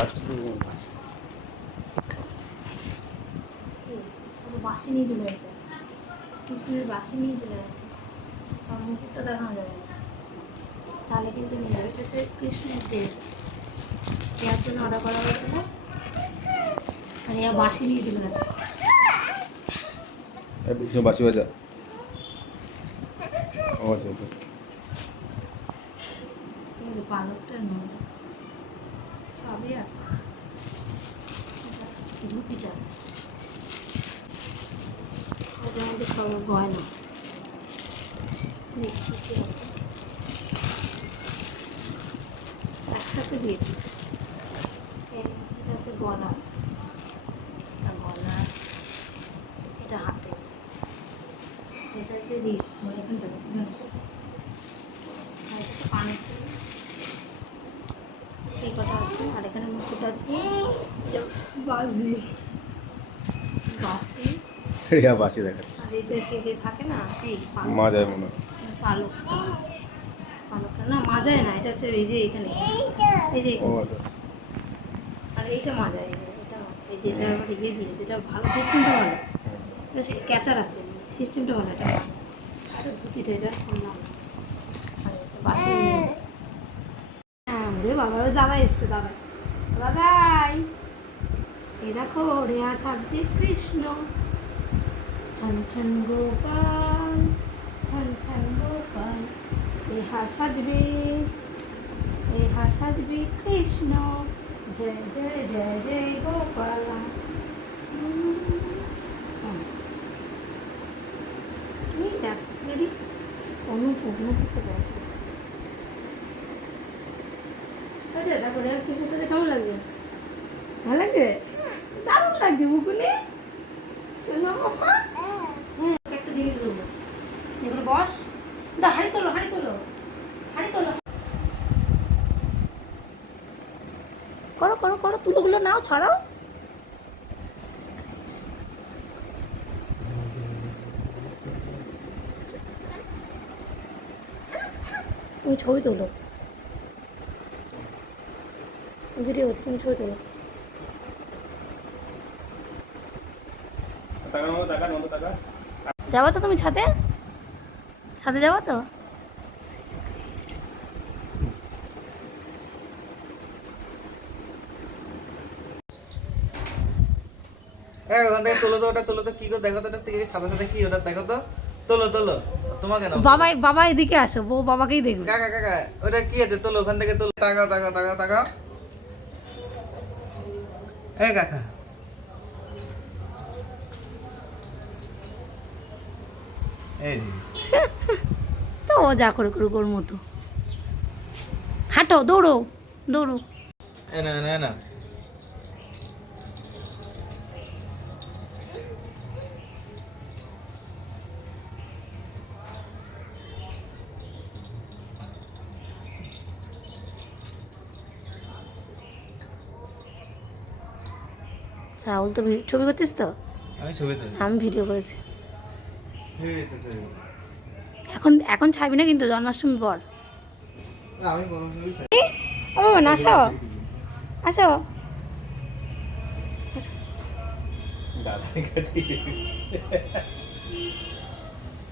First বাসি নিয়ে চলে গেছে, কৃষ্ণের বাসি নিয়ে চলে গেছে, আর মুকুটটা দেখানো যাবে না, তাহলে কিন্তু নিয়ে যাবে। এটা হচ্ছে কৃষ্ণের ড্রেস, দেওয়ার জন্য অর্ডার করা হয়েছিল, আর এরা বাসি নিয়ে চলে গেছে। বাসি বাজা পালকটা নয়, সবই আছে। ধুতিটা ওটার মধ্যে সব গয়না দেখছি কি আছে, একসাথে দিয়ে দিচ্ছি। এটা হচ্ছে গলা, এটা গলা, এটা হাতে, এটা হচ্ছে রিস, মানে এখানটা পানি, এই কথা আছে। আর এখানে মুকুট আছে, বাসি বাসি বাসি দেখাচ্ছে। আর এতে সে যে থাকে না, এই মাজায় মনে হয় পালকটা, পালকটা না মাজায় না, এটা হচ্ছে এই যে এখানে, এই যে আর এইটা মাজায়, এই যে এটা, এই যে এটা আবার ইয়ে দিয়েছে, এটা ভালো, সিস্টেমটা ভালো, সে ক্যাচার আছে, সিস্টেমটা ভালো, এটা ভালো। আর ধুতিটা এটা শুনলাম বাসি। হ্যাঁ রে বাবা, দাদা এসছে, দাদা দাদাই, এই দেখো রেয়া ছাড়ছে কৃষ্ণ, ছন ছন গোপাল, ছন ছন গোপাল, এহা সাজবে, এহা সাজবে কৃষ্ণ, জয় জয় জয় জয় গোপাল। এই দেখ রেডি, অনুপ অনুপ দেখো রেয়া কৃষ্ণের সাথে কেমন লাগছে? ভালো লাগছে, দারুণ লাগছে মুকুনি। হ্যাঁ একটা জিনিস দেবো, এগুলো বস, দা হাড়ি তোলো, হাড়ি তোলো, হাড়ি তোলো, করো করো করো, তুলোগুলো নাও, ছড়াও। তুমি ছবি তোলো, ভিডিও হচ্ছে, তুমি ছবি তোলো। যাবো তো তুমি ছাদে, ছাদে যাবো তো? ওখান থেকে তোলো তো, ওটা তোলো তো, কি করে দেখো তো, ওটা থেকে সাদা সাদা কি, ওটা দেখো তো, তোলো তোলো, তোমাকে না বাবাই, বাবা এদিকে আসো, বউ বাবাকেই দেখবে। কাকা কাকা, ওটা কি আছে, তোলো ওখান থেকে, তোলো, তাকাও তাকাও তাকাও তাকাও, এই কাকা, এই তো ও যা করে করুক ওর মতো, হাঁটো, দৌড়ো দৌড়ো। না না না, রাহুল তো ছবি করছিস তো? আমি ছবি তুলি, আমি ভিডিও করেছি। ঠিক আছে ছবি, এখন এখন ছাড়বি না কিন্তু, জন্মাষ্টমী পর। আমি কোনো ছবি ও না, আসো আসো,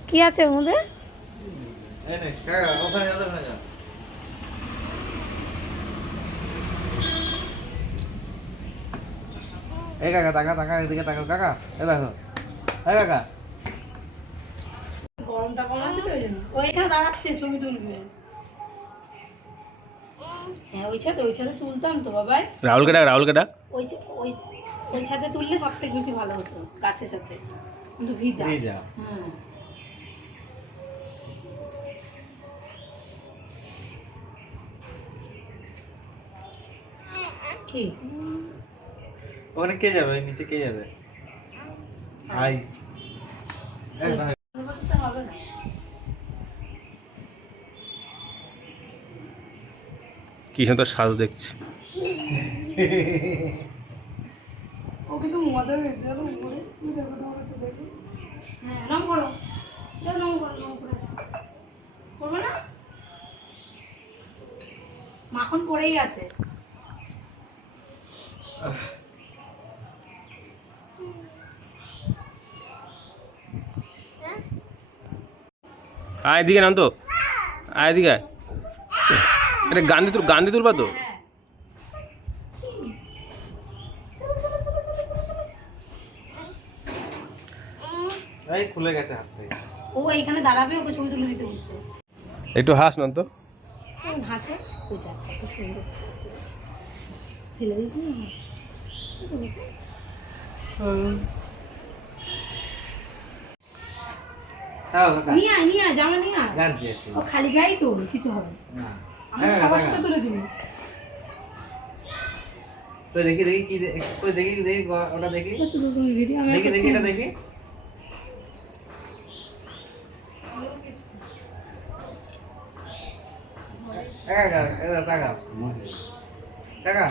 কি আছে ওর মধ্যে? এই নে কাকা, ওখানে যাও, ওখানে যাও, এই কাকা তাকা তাকা, এদিকে তাকাও কাকা, এই দেখো, এই কাকা, গরমটা কম আছে তো, ওই জন্য ও এখানে দাঁড়াচ্ছে, ছবি তুলবে। হ্যাঁ ওই ছাদে তুলতাম তো বাবাই। রাহুলকে ডাক, রাহুলকে ডাক। ওই ওই ওই ছাদে তুললে সব থেকে বেশি ভালো হতো, গাছের সাথে, কিন্তু ভিজা। ভিজা। হুম, ঠিক। ওখানে কে যাবে, ওই নিচে কে যাবে? আই বসতে হবে না। কি সুন্দর সাজ দেখছি। ও কিন্তু মজা পেয়েছে, দেখো উপরে, তুমি দেখো তোমার তো দেখো। হ্যাঁ নাম করো, যাও নাম করো, নাম করে করবে না, মাখন পড়েই আছে। আয় এদিকে নাম তো, আয় এদিকে আয়। এটা গান্ধী তুলবা তো। এই খুলে গেছে হাত থেকে। ও এখানে দাঁড়াবে, ওকে ছবি তুলে দিতে বলছে। একটু হাস নাম তো। কেমন হাসে, ওই দেখ কত সুন্দর ফেলে দিয়েছি না। হ্যাঁ কাকা নিয়ে আয় জামা নিয়ে আয়। জানছি আছি ও খালি গায়ে তোল, কিছু হবে না। না আমি সবার সাথে তুলে দিবি। তো দেখি দেখি কি কই দেখি দেখি ওটা দেখি আচ্ছা তো তুমি ভিডিও আমি দেখি দেখি এটা দেখি কাকা এটা টাকা টাকা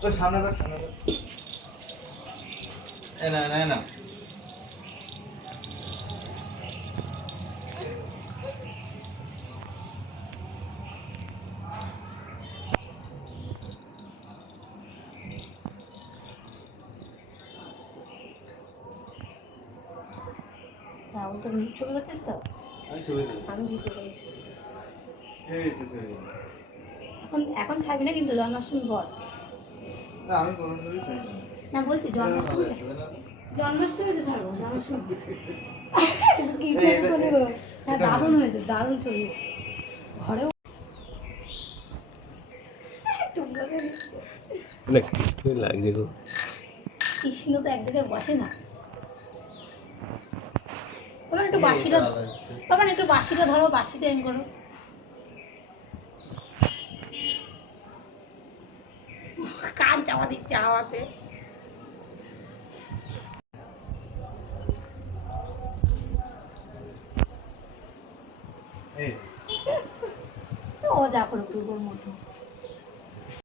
তো সামনে তো এ না না না রাহুল তো ছবি করছিস তো? আমি ছবি দিই আমি ভিডিও করেছি। এই ছবি এখন ছাড়বি না কিন্তু, জন্মাষ্টমী পর। না আমি কোন ছবি চাই না না বলছি জন্মাষ্টমীতে ছাড়বো, জন্মাষ্টমী কি করে গো? হ্যাঁ দারুণ হয়েছে, দারুণ ছবি। ঘরেও টুকরোকে দিচ্ছে। লাগছে গো। কৃষ্ণ তো এক জায়গায় বসে না। তোমার একটু বাঁশিটা বাবা, একটু বাঁশিটা ধরো, বাঁশিটা এন করো। কান চাপা দিচ্ছে হাওয়াতে। এই ও যা করে করবো মতো।